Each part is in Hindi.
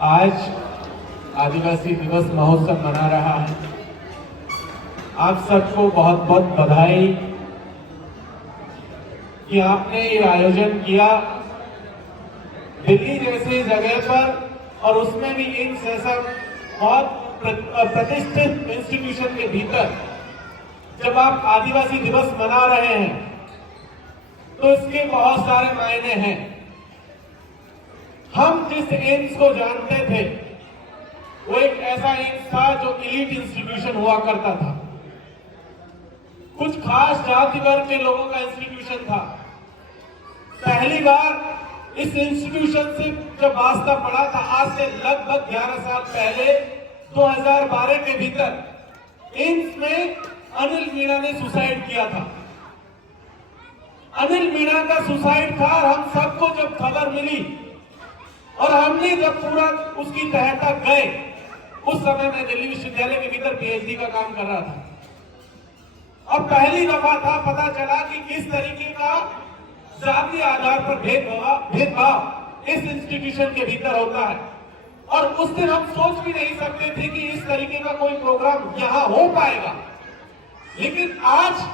आज आदिवासी दिवस महोत्सव मना रहा है। आप सबको बहुत बहुत बधाई कि आपने ये आयोजन किया दिल्ली जैसी जगह पर, और उसमें भी इन जैसा बहुत प्रतिष्ठित इंस्टीट्यूशन के भीतर जब आप आदिवासी दिवस मना रहे हैं तो इसके बहुत सारे मायने हैं। हम जिस एम्स को जानते थे वो एक ऐसा एम्स था जो एलीट इंस्टीट्यूशन हुआ करता था, कुछ खास जाति वर्ग के लोगों का इंस्टीट्यूशन था। पहली बार इस इंस्टीट्यूशन से जब वास्ता पड़ा था आज से लगभग 11 साल पहले 2012 के भीतर एम्स में अनिल मीणा ने सुसाइड किया था। अनिल मीणा का सुसाइड था और हम सबको जब खबर मिली और हमने जब पूरा उसकी तह तक गए, उस समय मैं दिल्ली विश्वविद्यालय के भीतर पीएचडी का काम कर रहा था और पहली दफा था पता चला कि किस तरीके का जातीय आधार पर भेदभाव इस इंस्टीट्यूशन के भीतर होता है। और उस दिन हम सोच भी नहीं सकते थे कि इस तरीके का कोई प्रोग्राम यहां हो पाएगा। लेकिन आज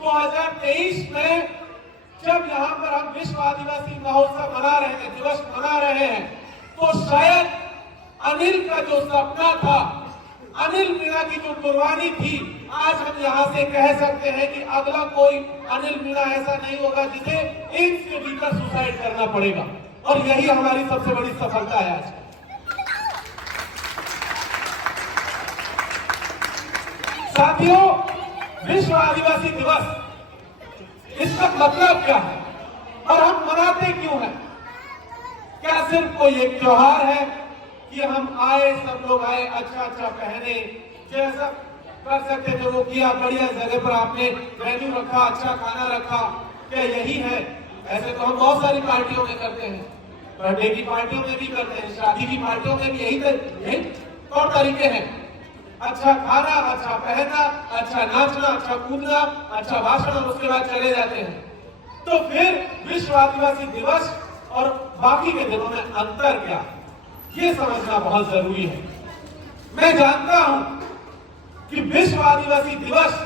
2023 में जब यहाँ पर हम विश्व आदिवासी महोत्सव मना रहे हैं, दिवस मना रहे हैं, तो शायद अनिल का जो सपना था, अनिल मीणा की जो कुर्बानी थी, आज हम यहाँ से कह सकते हैं कि अगला कोई अनिल मीणा ऐसा नहीं होगा जिसे एम्स के भीतर सुसाइड करना पड़ेगा। और यही हमारी सबसे बड़ी सफलता है आज। साथियों, विश्व आदिवासी दिवस, इसका मतलब क्या है और हम मनाते क्यों हैं? क्या सिर्फ कोई एक त्योहार है कि हम आए, सब लोग आए, अच्छा अच्छा पहने, जैसा कर सकते थे वो किया, बढ़िया जगह पर आपने मेन्यू रखा, अच्छा खाना रखा, क्या यही है? ऐसे तो हम बहुत सारी पार्टियों में करते हैं, बर्थडे की पार्टियों में भी करते हैं, शादी की पार्टियों में भी यही तौर तरीके हैं। अच्छा खाना, अच्छा पहनना, अच्छा नाचना, अच्छा कूदना, अच्छा भाषण, और उसके बाद चले जाते हैं। तो फिर विश्व आदिवासी दिवस और बाकी के दिनों में अंतर क्या, ये समझना बहुत जरूरी है। मैं जानता हूं कि विश्व आदिवासी दिवस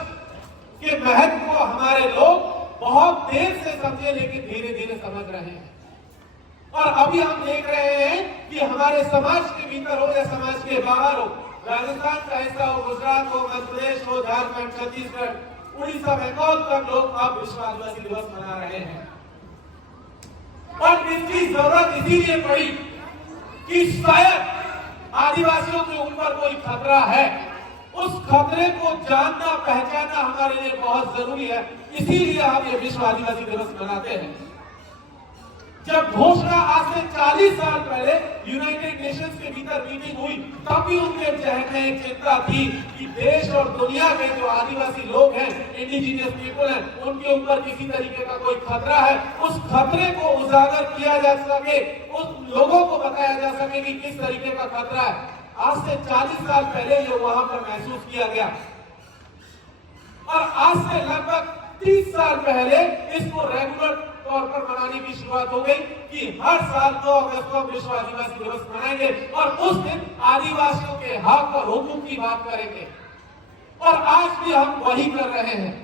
के महत्व को हमारे लोग बहुत देर से समझे, लेकिन धीरे धीरे समझ रहे हैं। और अभी हम देख रहे हैं कि हमारे समाज के भीतर हो या समाज के बाहर हो, राजस्थान का हिस्सा हो, गुजरात हो, मध्य प्रदेश हो, झारखंड, छत्तीसगढ़, उड़ीसा, बंगाल तक लोग अब विश्व आदिवासी दिवस मना रहे हैं। और इसकी जरूरत इसीलिए पड़ी कि शायद आदिवासियों के ऊपर कोई खतरा है, उस खतरे को जानना पहचानना हमारे लिए बहुत जरूरी है। इसीलिए हम ये विश्व आदिवासी दिवस मनाते हैं। जब घोषणा आज से 40 साल पहले यूनाइटेड नेशंस के भीतर मीटिंग हुई, तब भी उनके जहन में एक चिंता थी कि देश और दुनिया में जो आदिवासी लोग हैं, इंडिजिनियस पीपल हैं, उनके ऊपर किसी तरीके का कोई खतरा है। उस खतरे को उजागर किया जा सके, उस लोगों को बताया जा सके कि किस तरीके का खतरा है। आज से 40 साल पहले ये वहां पर महसूस किया गया और आज से लगभग 30 साल पहले इसको रेगुलर तौर पर मनाने की शुरुआत हो गई कि हर साल 2 अगस्त को विश्व आदिवासी दिवस मनाएंगे और उस दिन आदिवासियों के हक और हुकूक की बात करेंगे। और आज भी हम वही कर रहे हैं।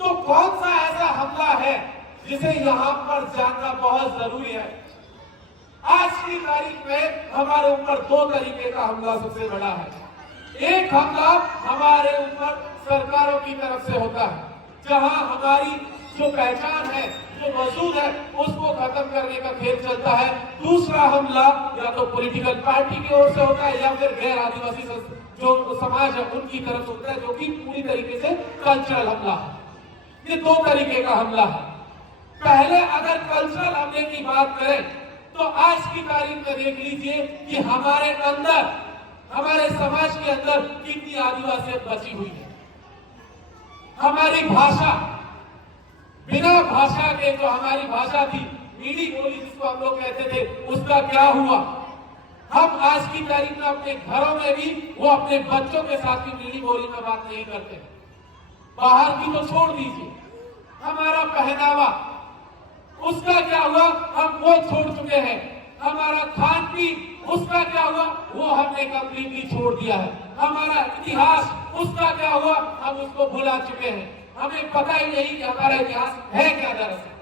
तो कौन सा ऐसा हमला है जिसे यहाँ पर जानना बहुत जरूरी है? आज की तारीख में हमारे ऊपर 2 तरीके का हमला सबसे बड़ा है। एक हमला हमारे ऊपर सरकारों की तरफ से होता है, जहां हमारी जो पहचान है, जो वजूद है, उसको खत्म करने का खेल चलता है। दूसरा हमला या तो पॉलिटिकल पार्टी की ओर से होता है या फिर गैर आदिवासी जो समाज है उनकी तरफ से होता है, जो कि पूरी तरीके से कल्चरल हमला है। ये 2 तरीके का हमला है। पहले अगर कल्चरल हमले की बात करें तो आज की तारीख में देख लीजिए कि हमारे अंदर, हमारे समाज के अंदर कितनी आदिवासियत बची हुई है। हमारी भाषा, बिना भाषा के जो हमारी भाषा थी, मीठी बोली जिसको हम लोग कहते थे, उसका क्या हुआ? हम आज की तारीख में अपने घरों में भी वो अपने बच्चों के साथ भी मीठी बोली में बात नहीं करते। बाहर की तो छोड़ दीजिए, हमारा पहनावा, उसका क्या हुआ? हम वो छोड़ चुके हैं। हमारा खान पीन उसका क्या हुआ, वो हमने कंप्लीटली छोड़ दिया है। हमारा इतिहास उसका क्या हुआ, हम उसको भुला चुके हैं। हमें पता ही नहीं कि हमारा इतिहास है क्या दरअसल।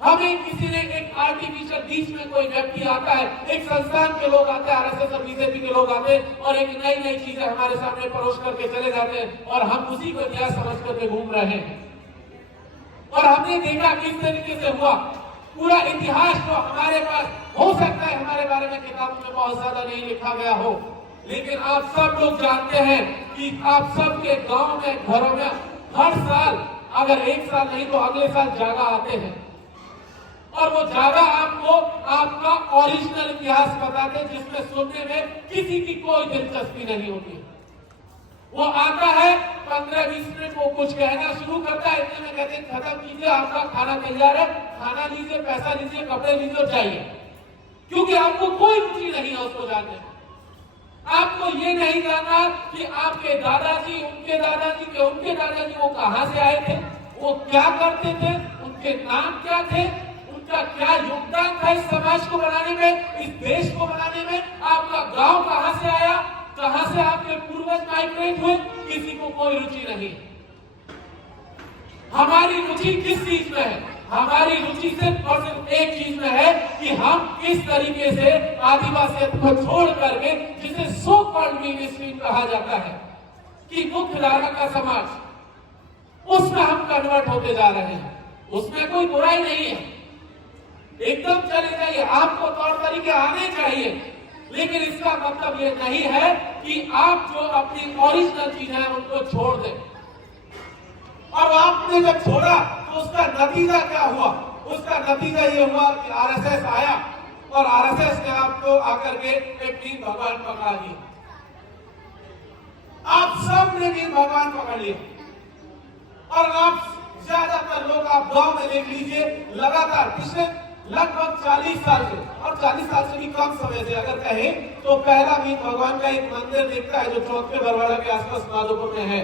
हमें किसी ने एक आर्टिफिशियल बीच में कोई व्यक्ति आता है, एक संस्थान के लोग आते हैं, आरएसएस और बीजेपी के लोग आते हैं और एक नई नई चीजें हमारे सामने परोस करके चले जाते हैं और हम उसी को इतिहास समझ करके घूम रहे हैं। और हमने देखा किस तरीके से हुआ। पूरा इतिहास तो हमारे पास हो सकता है, हमारे बारे में किताबों में बहुत ज्यादा नहीं लिखा गया हो, लेकिन आप सब लोग जानते हैं कि आप सबके गांव में, घरों में हर साल, अगर एक साल नहीं तो अगले साल जागा आते हैं और वो जागा आपको आपका ओरिजिनल इतिहास बताते हैं, जिसमें सुनने में किसी की कोई दिलचस्पी नहीं होती। वो आता है 15-20 मिनट, वो कुछ कहना शुरू करता है, इतने में कहते हैं खत्म कीजिए, आपका खाना तैयार है, खाना लीजिए, पैसा लीजिए, कपड़े लीजिए और जाइए। क्योंकि आपको कोई रुचि नहीं है उसको जानने में। आपको ये नहीं जानना कि आपके दादाजी, उनके दादाजी के उनके दादाजी वो कहां से आए थे, वो क्या करते थे, उनके नाम क्या थे, उनका क्या योगदान था इस समाज को बनाने में, इस देश को बनाने में। आपका गांव कहां से आया, कहां से आपके पूर्वज माइग्रेट हुए, किसी को कोई रुचि नहीं। हमारी रुचि किस चीज में है? हमारी रुचि सिर्फ और सिर्फ एक चीज में है कि हम किस तरीके से आदिवासियत को छोड़ करके, जिसे सो कॉल्ड मेनस्ट्रीम कहा जाता है कि मुख्य धारा का समाज, उसमें हम कन्वर्ट होते जा रहे हैं। उसमें कोई बुराई नहीं है, एकदम चले जाइए, आपको तौर तरीके आने चाहिए, लेकिन इसका मतलब ये नहीं है कि आप जो अपनी ओरिजिनल चीज है उनको छोड़ दें। और आपने जब छोड़ा तो उसका नतीजा क्या हुआ? उसका नतीजा ये हुआ कि आरएसएस आया और आरएसएस ने आपको आकर के एक दीन भगवान पकड़ा दिया। आप सब ने दीन भगवान पकड़ लिया और आप ज्यादातर लोग, आप गांव में देख लीजिए, लगातार पिछले लगभग 40 साल से, और 40 साल से भी कम समय से अगर कहें तो, पहला मीन भगवान का एक मंदिर देखता है जो चौथे बरवाड़ा के आसपास माधोपुर में है,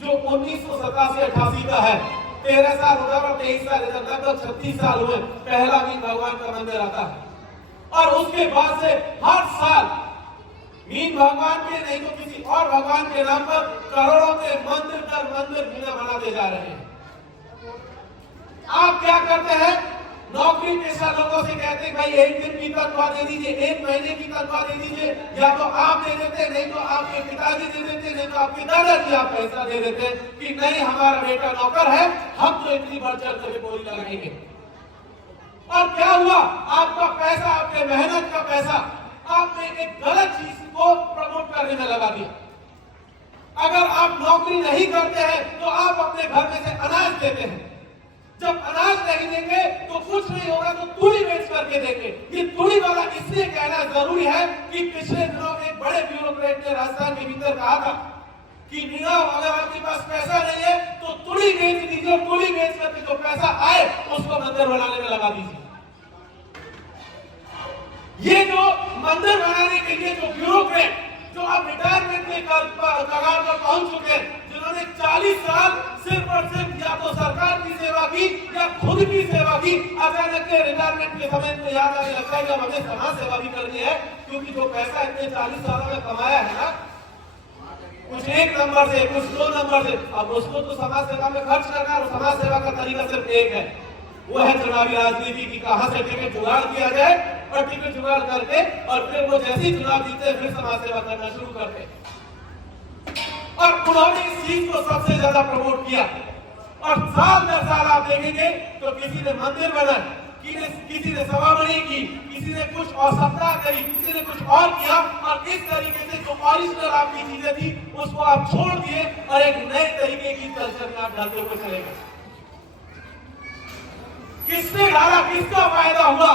जो 1987-88 का है। 13 साल उधर और 23 साल इधर, लगभग 36 साल हुए पहला मीन भगवान का मंदिर आता है। और उसके बाद से हर साल मीन भगवान के नहीं तो किसी और भगवान के नाम पर करोड़ों के मंदिर कर मंदिर बनाते जा रहे हैं। आप क्या करते हैं? नौकरी पेशा लोगों से कहते हैं भाई एक दिन की तनख्वाह दे दीजिए, एक महीने की तनख्वाह दे दीजिए, या तो आप दे देते, नहीं तो आपके पिताजी दे देते, नहीं तो आपके दादाजी आप पैसा दे देते कि नहीं हमारा बेटा नौकर है, हम तो इतनी बढ़ चढ़ करके बोली लगाएंगे। और क्या हुआ? आपका पैसा, आपके मेहनत का पैसा आपने एक गलत चीज को प्रमोट करने में लगा दिया। अगर आप नौकरी नहीं करते हैं तो आप अपने घर में से अनाज देते हैं। जब अनाज नहीं देंगे तो कुछ नहीं होगा, तो तूड़ी बेच करके देंगे। ये तूड़ी वाला इसलिए कहना जरूरी है कि पिछले दिनों एक बड़े ब्यूरोक्रेट ने राजस्थान के भीतर कहा था कि निगाह, अगर आपके पास पैसा नहीं है तो तूड़ी बेच दीजिए और तूड़ी बेच करके जो पैसा आए उसको मंदिर बनाने में लगा दीजिए। ये जो मंदिर बनाने के लिए जो ब्यूरोक्रेट, जो अब रिटायरमेंट के कगार पर पहुंच चुके हैं, जिन्होंने 40 साल सिर्फ और सिर्फ या तो सरकार की सेवा की या खुद की सेवा की, अचानक के रिटायरमेंट के समय में याद आने लगता है कि हमें समाज सेवा भी करनी है, क्योंकि जो पैसा इतने 40 सालों में कमाया है ना, कुछ एक नंबर से, कुछ 2 नंबर से, अब उसको तो समाज सेवा में खर्च करना। और समाज सेवा का तरीका सिर्फ एक है, वो है चुनावी राजनीति की, कहां से टिकट जुगाड़ किया जाए और टिकट जुगाड़ करके और फिर वो जैसे ही चुनाव जीते फिर समाज सेवा करना शुरू करते। और उन्होंने इस चीज को सबसे ज्यादा प्रमोट किया। और साल दर साल आप देखेंगे तो किसी ने मंदिर बनाए, किसी ने सभामणि की, किसी ने कुछ और सप्ताह करी, किसी ने कुछ और किया, और इस तरीके से जो ओरिजिनल आपकी चीजें थी उसको आप छोड़ दिए और एक नए तरीके की कल्चर में आप ढलते हुए चले गए। किसने डाला, किसका फायदा हुआ?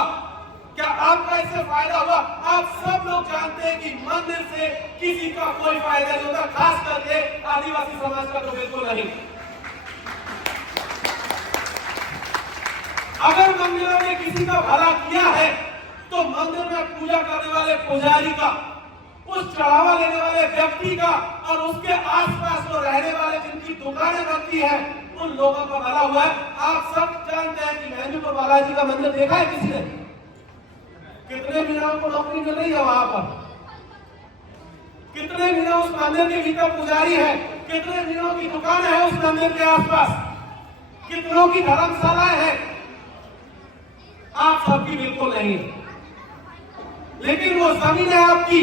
क्या आपका इससे फायदा हुआ? आप सब लोग जानते हैं कि मंदिर से किसी का कोई फायदा नहीं होता, खास करके आदिवासी समाज का तो बिल्कुल नहीं। अगर मंदिरों ने किसी का भला किया है तो मंदिर में पूजा करने वाले पुजारी का, उस चढ़ावा लेने वाले व्यक्ति का और उसके आसपास जो रहने वाले जिनकी दुकानें बनती है उन लोगों का भला हुआ है। आप सब जानते हैं कि मेहंदीपुर बालाजी का मंदिर देखा है किसी ने? कितने मीनाओं को नौकरी मिल रही है वहां पर, कितने मीना उस मंदिर के भीतर पुजारी है, कितने मीनों की दुकान है उस मंदिर के आसपास, कितनों की धर्मशालाएं हैं। आप सबकी बिल्कुल नहीं है, लेकिन वो जमीन है आपकी,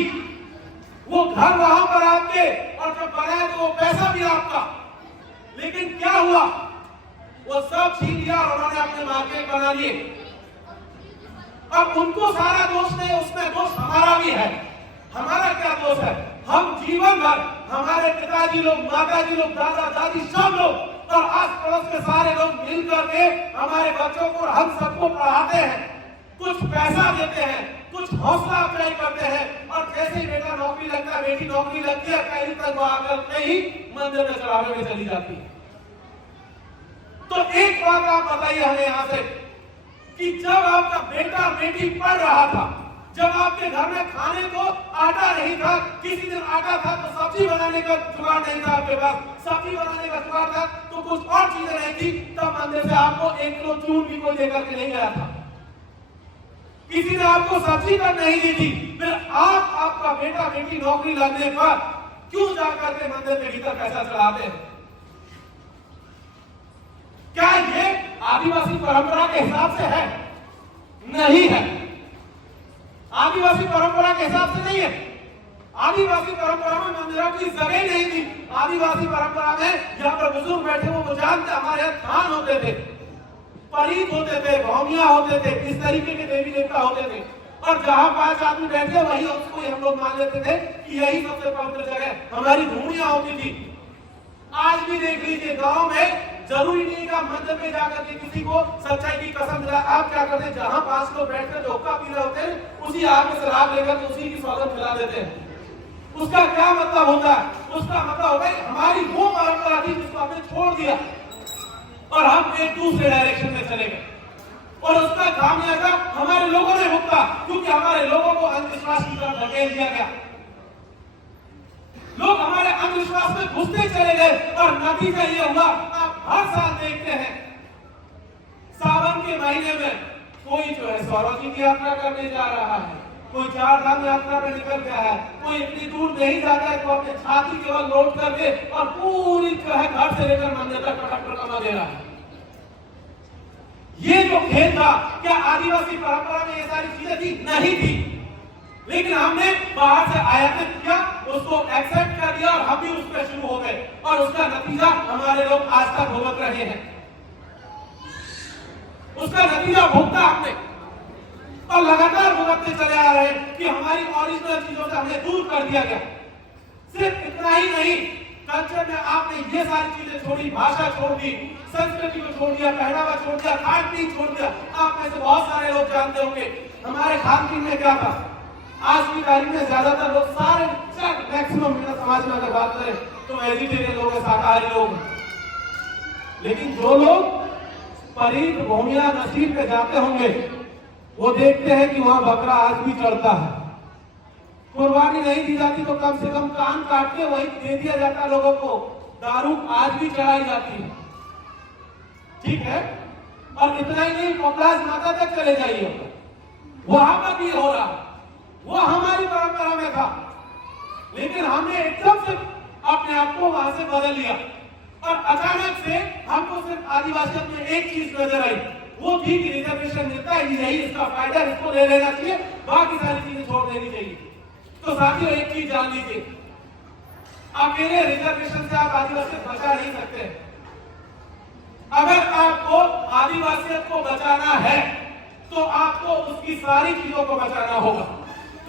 वो घर वहां पर आपके, और जब बनाया तो वो पैसा भी आपका। लेकिन क्या हुआ, वो सब छीन लिया और उन्होंने अपने मार्केट बना लिए। अब उनको सारा दोष नहीं, उसमें दोष हमारा भी है। हमारा क्या दोष है? हम जीवन भर हमारे पिताजी लोग, माताजी लोग, दादा दादी सब लोग और आस पड़ोस के सारे लोग मिलकर के हमारे बच्चों को, हम सबको पढ़ाते हैं, कुछ पैसा देते हैं, कुछ हौसला अफजाई करते हैं, और जैसे ही बेटा नौकरी लगता है, बेटी नौकरी लगती है, पहली तक वो आकर के ही मंदिर में चढ़ावे में चली जाती है। तो एक बात आप बताइए हमें यहां से कि जब आपका बेटा बेटी पढ़ रहा था, जब आपके घर में खाने को आटा नहीं था, किसी दिन आटा था तो सब्जी बनाने का जुगाड़ नहीं था आपके पास, सब्जी बनाने का जुगाड़ था तो कुछ और चीजें नहीं थी, तब मंदिर से आपको 1 किलो चून भी कोई लेकर के नहीं गया था, किसी ने आपको सब्जी तक नहीं दी थी। फिर आपका बेटा बेटी नौकरी लगने पर क्यों जाकर के मंदिर के भीतर पैसा चढ़ाते हैं? क्या ये आदिवासी परंपरा के हिसाब से है? नहीं है, आदिवासी परंपरा के हिसाब से नहीं है। आदिवासी परंपरा में मंदिरों की जगह नहीं थी। आदिवासी परंपरा में जहां पर बुजुर्ग बैठे वो जानते, हमारे यहाँ थान होते थे, परीत होते थे, भौमिया होते थे, इस तरीके के देवी देवता होते थे, और जहां 5 आदमी बैठे वही उसको हम लोग मान लेते थे कि यही सबसे पवित्र जगह हमारी धूमियां होती थी। आज भी देख लीजिए, गांव में जरूरी नहीं का मंदिर में जाकर के किसी को सच्चाई की कसम दिला, आप क्या करते हैं, जहां 5 लोग बैठकर धोखा पी रहे होते हैं, उसी आग में शराब लेकर उसी की सौगंध खिला देते हैं। उसका क्या मतलब होता है? उसका मतलब होता है हमारी वो परंपरा थी जिसको हमने छोड़ दिया और हम एक दूसरे डायरेक्शन में चले गए, और उसका खामियाजा हमारे लोगों ने भुगता, क्योंकि हमारे लोगों को अंधविश्वास की तरफ धकेल दिया गया। लोग हमारे अंधविश्वास में घुसते चले गए, और नतीजा ये हुआ, आप हर साल देखते हैं सावन के महीने में कोई जो है सौरोजी की यात्रा करने जा रहा है, कोई 4 धाम यात्रा में निकल गया है, कोई इतनी दूर नहीं जाता है तो अपने छाती केवल लोड करके और पूरी जो है घर से लेकर मंदिर तक परिक्रमा दे रहा है। ये जो खेल था, क्या आदिवासी परंपरा में ये सारी चीजें थी? नहीं थी, लेकिन हमने बाहर से आयातित किया, उसको एक्सेप्ट कर दिया और हम भी उस पर शुरू हो गए, और उसका नतीजा हमारे लोग आज तक भुगत रहे हैं। उसका नतीजा भुगता हमने, और लगातार भुगतते चले आ रहे हैं कि हमारी ओरिजिनल चीजों से हमें दूर कर दिया गया। सिर्फ इतना ही नहीं, कल्चर में आपने ये सारी चीजें छोड़ी, भाषा छोड़ दी, संस्कृति को छोड़ दिया, पहनावा छोड़ दिया, खान पीन छोड़ दिया। आप में से बहुत सारे लोग जानते होंगे हमारे खान पीन में क्या था। आज की तारीख में ज्यादातर लोग, सारे मैक्सिमम समाज में अगर बात करें तो वेजिटेरियन लोग हैं, शाकाहारी लोग हैं, लेकिन जो लोग परीत भूमिया नसीब पे जाते होंगे वो देखते हैं कि वहां बकरा आज भी चढ़ता है, कुर्बानी नहीं दी जाती तो कम से कम कान काट के वही दे दिया जाता है लोगों को, दारू आज भी चढ़ाई जाती है, ठीक है। और इतना ही नहीं, कमलाज माता तक चले जाइए, वहां पर भी हो रहा, वो हमारी परंपरा में था, लेकिन हमने एकदम से अपने आप को वहां से बदल लिया, और अचानक से हमको सिर्फ आदिवासियों में एक चीज नजर आई, वो थी कि रिजर्वेशन मिलता है, यही इसका फायदा, इसको ले लेना चाहिए, बाकी सारी चीजें छोड़ देनी चाहिए। तो साथियों एक चीज जान लीजिए, अकेले रिजर्वेशन से आप आदिवासी बचा नहीं सकते। अगर आपको आदिवासियत को बचाना है तो आपको उसकी सारी चीजों को बचाना होगा,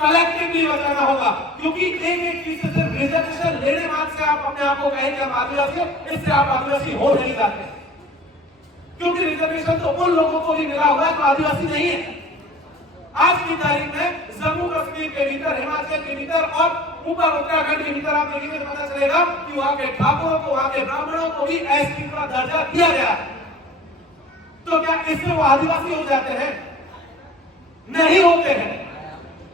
कलेक्टिवली बचाना होगा, क्योंकि एक चीज से सिर्फ रिजर्वेशन लेने मात्र से आप अपने आप को कहें कि हम आदिवासी, इससे आप आदिवासी हो नहीं जाते, क्योंकि रिजर्वेशन तो उन लोगों को भी मिला हुआ है जो आदिवासी नहीं है। आज की तारीख में जम्मू कश्मीर के भीतर, हिमाचल के भीतर और ऊपर उत्तराखंड के भीतर आप देखेंगे तो पता चलेगा कि वहां के ठाकुरों को, वहां के ब्राह्मणों को भी एसटी का दर्जा दिया गया। तो क्या इससे वो आदिवासी हो जाते हैं? नहीं होते हैं।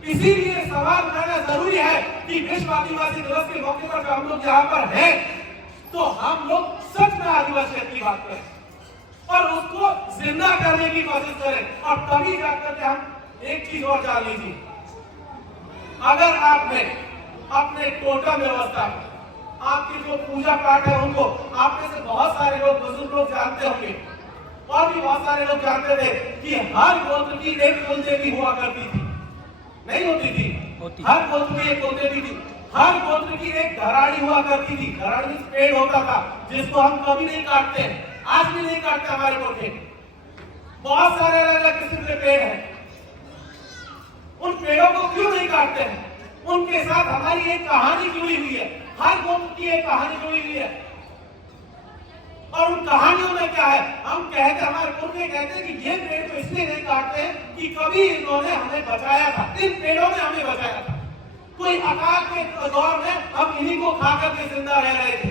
इसीलिए सवाल करना जरूरी है कि विश्व आदिवासी दिवस के मौके पर हम लोग यहाँ पर हैं तो हम लोग सच में आदिवासियत की बात करें और उसको जिंदा करने की कोशिश करें, और तभी जाकर हम एक चीज और जान लीजिए, अगर आपने अपने टोटल व्यवस्था में आपके जो पूजा पाठ है उनको, आप में से बहुत सारे लोग, बुजुर्ग लोग जानते होंगे और भी बहुत सारे लोग जानते थे कि हर गोत्र की एक कुलदेवी हुआ करती थी, नहीं होती थी? हर गोत्र की एक कुलदेवी थी, हर गोत्र की एक घराड़ी हुआ करती थी। घराड़ी पेड़ होता था जिसको हम कभी नहीं काटते हैं, आज भी नहीं काटते हमारे मुल्क में। बहुत सारे अलग अलग किस्म के पेड़ हैं, उन पेड़ों को क्यों नहीं काटते हैं? उनके साथ हमारी एक कहानी जुड़ी हुई है, हर गोत्र की एक कहानी जुड़ी हुई है। और उन कहानियों में क्या है, हम कहते, हमारे पुरखे कहते हैं कि ये पेड़ तो इसलिए नहीं काटते हैं कि कभी इन्होंने हमें बचाया था, इन पेड़ों ने हमें बचाया था। कोई अकाल के दौर में हम इन्हीं को खा करके जिंदा रह रहे थे,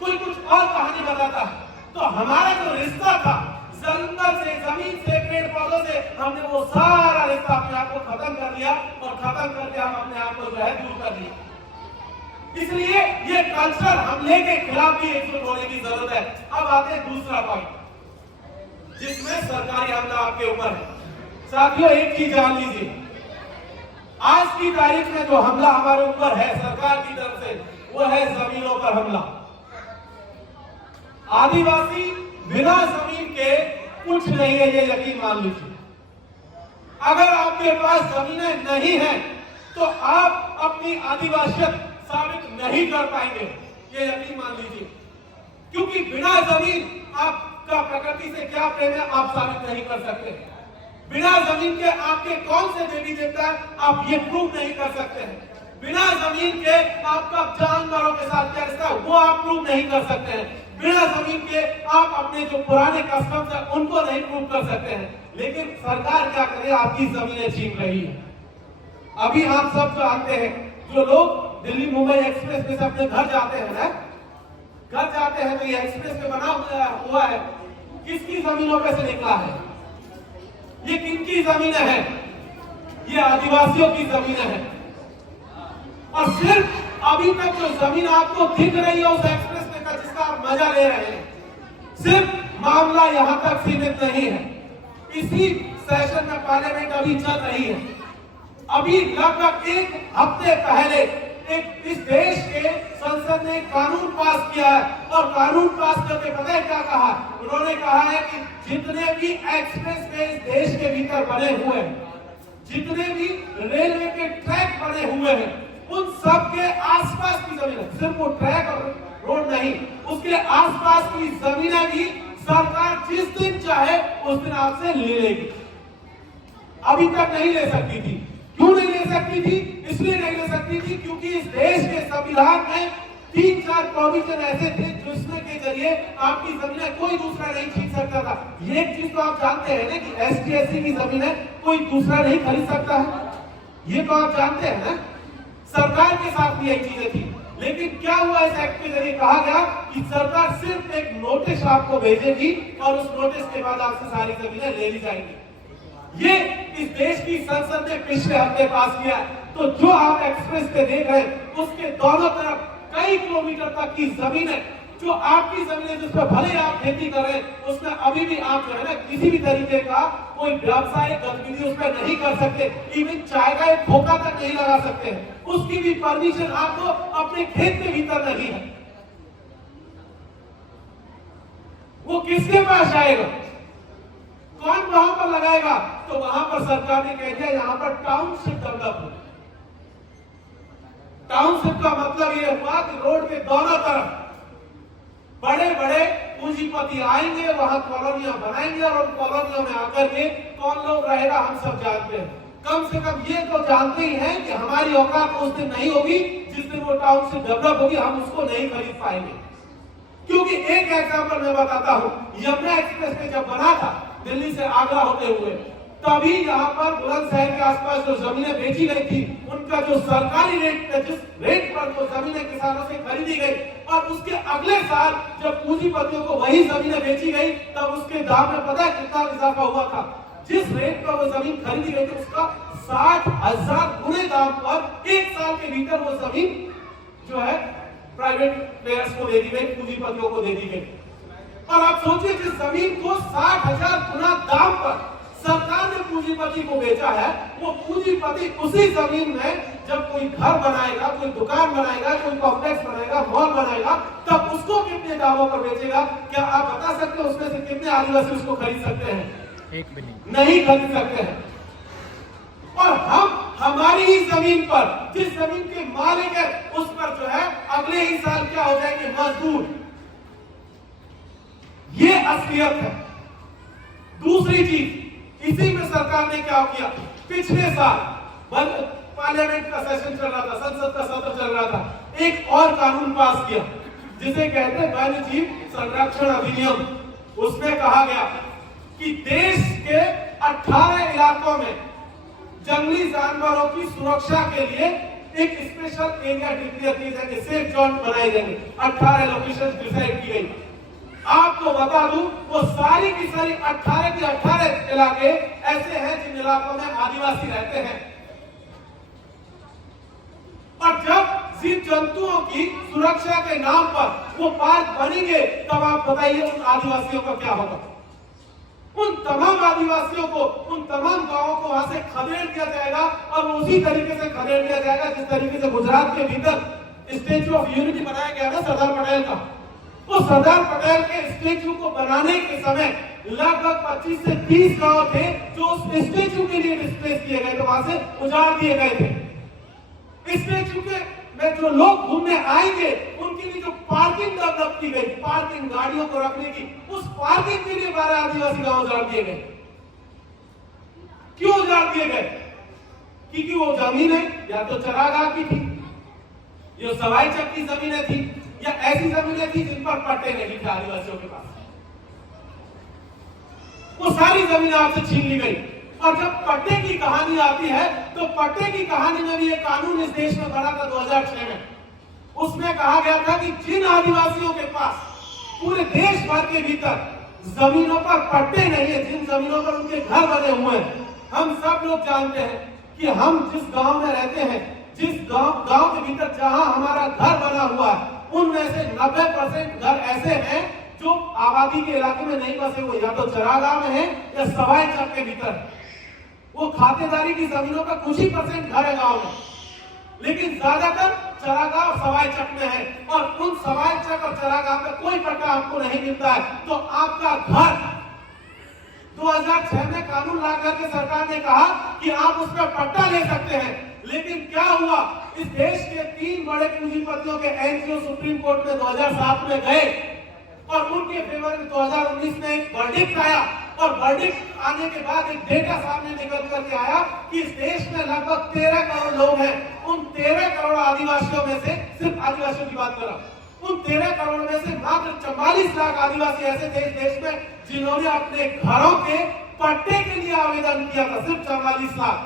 कोई कुछ और कहानी बताता है। तो हमारा जो रिश्ता था जंगल से, जमीन से, पेड़ पौधों से, हमने वो सारा रिश्ता अपने आप को खत्म कर दिया और खत्म करके हम अपने आप को जो है दूर कर दिया। इसलिए ये कल्चर हमले के खिलाफ भी एकजुट होने की जरूरत है। अब आते हैं दूसरा पॉइंट जिसमें सरकारी हमला आपके ऊपर है। साथियों, एक चीज जान लीजिए, आज की तारीख में जो हमला हमारे ऊपर है सरकार की तरफ से, वो है जमीनों पर हमला। आदिवासी बिना जमीन के कुछ नहीं है, ये यकीन मान लीजिए। अगर आपके पास जमीनें नहीं हैं तो आप अपनी आदिवासियत साबित नहीं कर पाएंगे, ये यकीन मान लीजिए। क्योंकि बिना जमीन आपका प्रकृति से क्या प्रेम है आप साबित नहीं कर सकते। बिना जमीन के आपके कौन से देवी देवता है आप ये प्रूव नहीं कर सकते हैं। बिना जमीन के आपका जानवरों के साथ क्या रिश्ता है वो आप प्रूव नहीं कर सकते हैं। बिना जमीन के आप अपने जो पुराने कस्टम्स है उनको नहीं प्रूव कर सकते हैं। लेकिन सरकार क्या करे, आपकी जमीनें छीन रही है। अभी आप सब जानते हैं, जो लोग दिल्ली मुंबई एक्सप्रेस में से अपने घर जाते हैं ना, घर जाते हैं तो ये एक्सप्रेस पे बना हुआ है, किसकी जमीनों पे से निकला है? ये किनकी जमीनें हैं? ये आदिवासियों की जमीनें हैं। और सिर्फ अभी तक जो जमीन आपको दिख रही है उस एक्सप्रेस में का जिसका आप मजा ले रहे हैं, सिर्फ मामला यहां तक सीमित नहीं है। इसी सेशन में पार्लियामेंट अभी चल रही है। अभी लगभग एक हफ्ते पहले इस देश के संसद ने कानून पास किया है और कानून पास करके पता है क्या कहा? उन्होंने कहा है कि जितने भी एक्सप्रेस वे इस देश के भीतर बने हुए हैं, जितने भी रेलवे के ट्रैक बने हुए हैं, उन सब के आसपास की जमीन, सिर्फ वो ट्रैक और रोड नहीं, उसके आसपास की जमीनें भी सरकार जिस दिन चाहे उस दिन आपसे ले लेगी। अभी तक नहीं ले सकती थी। क्यों नहीं ले सकती थी? इसलिए नहीं ले सकती थी क्योंकि इस देश के संविधान में 3-4 प्रोविजन ऐसे थे जिसमें के जरिए आपकी जमीनें कोई दूसरा नहीं छीन सकता था। ये एक चीज तो आप जानते हैं ना कि ST SC की जमीनें कोई दूसरा नहीं खरीद सकता है, ये तो आप जानते हैं ना। सरकार के साथ भी यही चीजें थी। लेकिन क्या हुआ, इस एक्ट के जरिए कहा गया कि सरकार सिर्फ एक नोटिस आपको भेजेगी और उस नोटिस के बाद आपसे सारी जमीनें ले ली जाएंगी। ये इस देश की संसद ने पिछले हफ्ते पास किया। तो जो आप एक्सप्रेस पे देख रहे हैं उसके दोनों तरफ कई किलोमीटर तक की जमीन है, जो आपकी जमीन है, जिस पर भले आप खेती कर रहे हैं, उसमें अभी भी आप जो है ना किसी भी तरीके का कोई व्यावसायिक गतिविधि उस पर नहीं कर सकते। इवन चाय का एक खोखा तक नहीं लगा सकते हैं, उसकी भी परमिशन आपको अपने खेत के भीतर नहीं है। वो किसके पास जाएगा? कौन वहां पर लगाएगा? तो वहां पर सरकार ने कह दिया यहां पर टाउनशिप डेवलप हो। टाउनशिप का मतलब यह हुआ कि रोड के दोनों तरफ बड़े बड़े पूंजीपति आएंगे, वहां कॉलोनियां बनाएंगे और उन कॉलोनियों में आकर के कौन लोग रहेगा हम सब जानते हैं। कम से कम ये तो जानते ही हैं कि हमारी औकात उस दिन नहीं होगी जिस दिन वो टाउनशिप डेवलप होगी, हम उसको नहीं खरीद पाएंगे। क्योंकि एक एग्जाम्पल मैं बताता हूं, यमुना एक्सप्रेस में जब बना था दिल्ली से आगरा होते हुए, तभी यहाँ पर बुलंदशहर के आसपास जो जमीनें बेची गई थी उनका जो सरकारी रेट, जिस रेट पर वो जमीनें किसानों से खरीदी गई, और उसके अगले साल जब पूंजीपतियों को वही जमीनें बेची गई तब उसके दाम में पता है कितना इजाफा हुआ था? जिस रेट पर वो जमीन खरीदी गई थी उसका 60,000 गुने दाम पर एक साल के भीतर वो जमीन जो है प्राइवेट प्लेयर्स को दे दी गई, पूंजीपतियों को दे दी गई। और आप सोचिए जिस जमीन को 60,000 गुना दाम पर सरकार ने पूंजीपति को बेचा है, वो पूंजीपति उसी जमीन में जब कोई घर बनाएगा, कोई दुकान बनाएगा, कोई कॉम्प्लेक्स बनाएगा, मॉल बनाएगा, तब उसको कितने दामों पर बेचेगा? क्या आप बता सकते हो उसमें से कितने आदिवासी उसको खरीद सकते हैं? एक भी नहीं खरीद सकते हैं। और हम हमारी ही जमीन पर, जिस जमीन के मालिक है, उस पर जो है अगले ही साल क्या हो जाएंगे? मजदूर। ये असलियत है। दूसरी चीज, इसी में सरकार ने क्या किया? पिछले साल पार्लियामेंट का सेशन चल रहा था, संसद का सत्र चल रहा था, एक और कानून पास किया जिसे कहते हैं वन्य जीव संरक्षण अधिनियम। उसमें कहा गया कि देश के 18 इलाकों में जंगली जानवरों की सुरक्षा के लिए एक स्पेशल एरिया डिक्लेयर किए जाएंगे, सेफ जोन बनाए जाएंगे। 18 लोकेशन डिसाइड की गई। आपको बता दूं, वो सारी की सारी 18 के 18 इलाके ऐसे हैं जिन इलाकों में आदिवासी रहते हैं। और जब जीव जंतुओं की सुरक्षा के नाम पर वो पार्क बनेंगे, तब आप बताइए उन आदिवासियों का क्या होगा? उन तमाम आदिवासियों को, उन तमाम गांवों को वहां से खदेड़ दिया जाएगा और उसी तरीके से खदेड़ दिया जाएगा जिस तरीके से गुजरात के भीतर स्टैच्यू ऑफ यूनिटी बनाया गया ना सरदार पटेल का। वो सरदार पटेल के स्टैच्यू को बनाने के समय लगभग 25 से 30 गांव थे जो उस स्टैच्यू के लिए डिस्प्लेस किए गए थे, वहां से उजाड़ दिए गए थे। स्टैच्यू के में जो लोग घूमने आएंगे उनके लिए जो पार्किंग डेवलप की गई, पार्किंग गाड़ियों को रखने की, उस पार्किंग के लिए 12 आदिवासी गांव उजाड़ दिए गए। क्यों उजाड़ दिए गए? क्योंकि वो जमीन है या तो चरागाह की थी, ये सवाई चक की जमीनें थी, या ऐसी जमीनें थी जिन पर पट्टे नहीं थे आदिवासियों के पास। वो सारी जमीन आपसे छीन ली गई। और जब पट्टे की कहानी आती है, तो पट्टे की कहानी में भी एक कानून इस देश में बना था 2006 में। उसमें कहा गया था कि जिन आदिवासियों के पास पूरे देश भर के भीतर जमीनों पर पट्टे नहीं है, जिन जमीनों पर उनके घर बने हुए हैं, हम सब लोग जानते हैं कि हम जिस गांव में रहते हैं, जिस गांव के भीतर जहां हमारा घर बना हुआ है, उनमें से 90% घर ऐसे हैं जो आबादी के इलाके में नहीं बसे हुए, या तो चरागाह में है या सवाई चक के भीतर। वो खातेदारी की जमीनों पर कुछ ही % घर है गांव में, लेकिन ज्यादातर चरागाह और सवाई चक में है। और उन सवाई चक और चरागाह पे कोई पट्टा आपको नहीं मिलता है, तो आपका घर 2006 में कानून ला करके सरकार ने कहा कि आप उस पर पट्टा ले सकते हैं। लेकिन क्या हुआ? इस देश के 3 बड़े पूंजीपतियों के एनजीओ सुप्रीम कोर्ट में 2007 में गए और उनके फेवर में 2019 में एक वर्डिक्ट आया। और वर्डिक्ट आने के बाद एक डेटा सामने निकल करके आया कि इस देश में लगभग 13 करोड़ लोग हैं। उन 13 करोड़ आदिवासियों में से, सिर्फ आदिवासियों की बात कर रहा हूं, उन 13 करोड़ में से मात्र 44 लाख आदिवासी ऐसे थे इस देश में जिन्होंने अपने घरों के पट्टे के लिए आवेदन किया था। सिर्फ 44 लाख।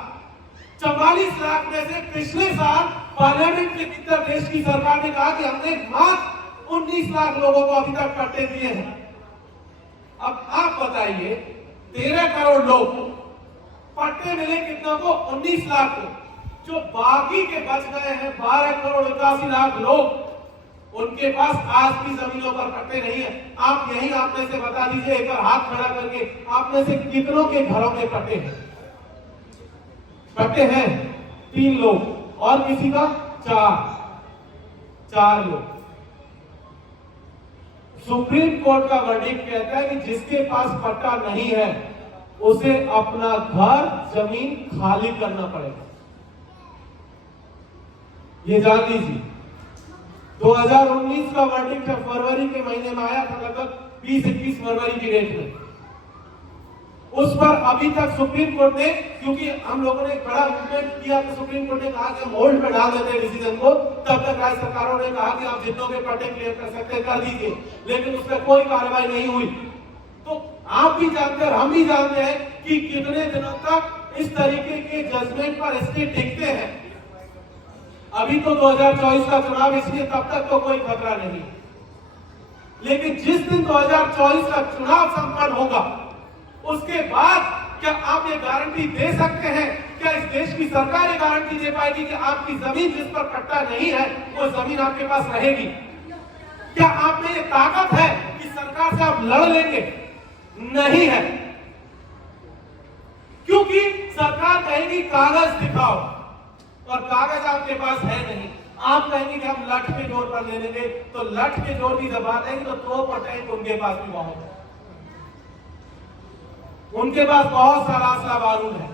44 लाख में से पिछले साल पार्लियामेंट के भीतर देश की सरकार ने कहा कि हमने मात्र 19 लाख लोगों को अभी तक पट्टे दिए हैं। अब आप बताइए, 13 करोड़ लोग, पट्टे मिले कितनों को? 19 लाख को। जो बाकी के बच गए हैं 12 करोड़ 81 लाख लोग, उनके पास आज की जमीनों पर पट्टे नहीं है। आप यही आप में से बता दीजिए, एक बार हाथ खड़ा करके, आप में से कितनों के घरों में पट्टे हैं? पट्टे हैं 3 लोग, और किसी का 4 लोग। सुप्रीम कोर्ट का वर्डिक्ट कहता है कि जिसके पास पट्टा नहीं है उसे अपना घर, जमीन खाली करना पड़ेगा। ये जान लीजिए। 2019 का वर्डिक्ट फरवरी के महीने में आया था, लगभग 20-21 फरवरी की डेट में। उस पर अभी तक सुप्रीम कोर्ट ने, क्योंकि हम लोगों ने एक बड़ा मूवमेंट किया, तो सुप्रीम कोर्ट ने कहा कि हम होल्ड पे डाल देते हैं डिसीजन को। तब तक राज्य सरकारों ने कहा कि आप जितनों के पट्टे क्लियर कर सकते कर दीजिए, लेकिन उस पर कोई कार्रवाई नहीं हुई। तो आप भी जानते हैं, हम भी जानते हैं कि कितने दिनों तक इस तरीके के जजमेंट पर स्टे टिकते हैं। अभी तो 2024 का चुनाव, इसलिए तब तक तो कोई खतरा नहीं, लेकिन जिस दिन 2024 का चुनाव संपन्न होगा, उसके बाद क्या आप ये गारंटी दे सकते हैं? क्या इस देश की सरकार ये गारंटी दे पाएगी कि आपकी जमीन जिस पर पट्टा नहीं है वो जमीन आपके पास रहेगी? क्या आप में ये ताकत है कि सरकार से आप लड़ लेंगे? नहीं है। कहेंगे कागज दिखाओ, और कागज आपके पास है नहीं। आप कहेंगे कि हम लठ के जोर पर ले लेंगे, तो लठ के जोर की जब बात आएगी तो तोप और टैंक उनके पास भी बहुत है, उनके पास बहुत सारा असला बारूद है,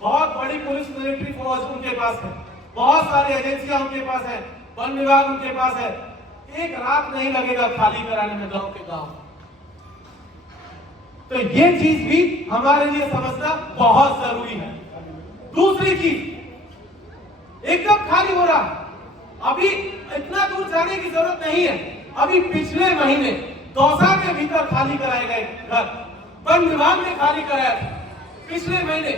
बहुत बड़ी पुलिस मिलिट्री फोर्स उनके पास है, बहुत सारी एजेंसियां उनके पास है, वन विभाग उनके पास है। एक रात नहीं लगेगा खाली कराने में गांव के गांव। तो ये चीज भी हमारे लिए समझना बहुत जरूरी है। दूसरी चीज, एकदम खाली हो रहा, अभी इतना दूर जाने की जरूरत नहीं है। अभी पिछले महीने दौसा के भीतर खाली कराए गए घर, वन विभाग ने खाली कराया था पिछले महीने,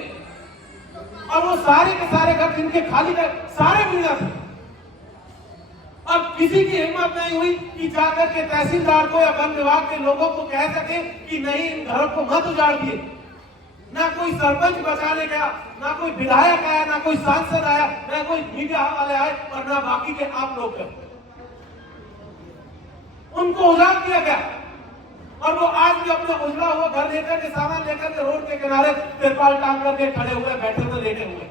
और वो सारे के सारे घर जिनके खाली कर सारे मीणा थे। अब किसी की हिम्मत नहीं हुई कि जाकर के तहसीलदार को या वन विभाग के लोगों को कह सके कि नहीं, इन घरों को मत उजाड़ दिए। ना कोई सरपंच बचाने गया, ना कोई विधायक आया, ना कोई सांसद आया, ना कोई मीडिया वाले आए, और ना बाकी के आप लोग गए। उनको उजाड़ दिया गया, और वो आज भी अपना उजड़ा हुआ घर लेकर के, सामान लेकर के रोड के किनारे तिरपाल टांग करके खड़े हुए, बैठे हुए, लेटे हुए।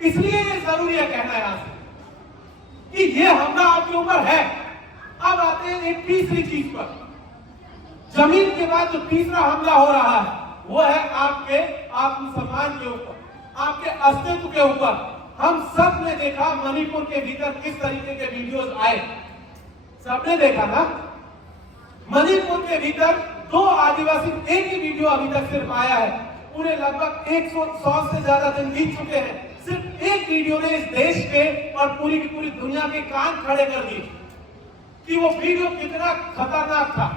इसलिए ये जरूरी है कहना यहां से कि ये हमला आपके ऊपर है। अब आते हैं एक तीसरी चीज पर। जमीन के बाद जो तीसरा हमला हो रहा है वो है आपके आत्मसम्मान के ऊपर, आपके अस्तित्व के ऊपर। हम सब ने देखा मणिपुर के भीतर किस तरीके के वीडियोस आए, सबने देखा ना। मणिपुर के भीतर 2 आदिवासी, एक ही वीडियो अभी तक सिर्फ आया है, पूरे लगभग 100 से ज्यादा दिन बीत चुके हैं। सिर्फ एक वीडियो ने इस देश के और पूरी की पूरी दुनिया के कान खड़े कर दिए कि वो वीडियो कितना खतरनाक था।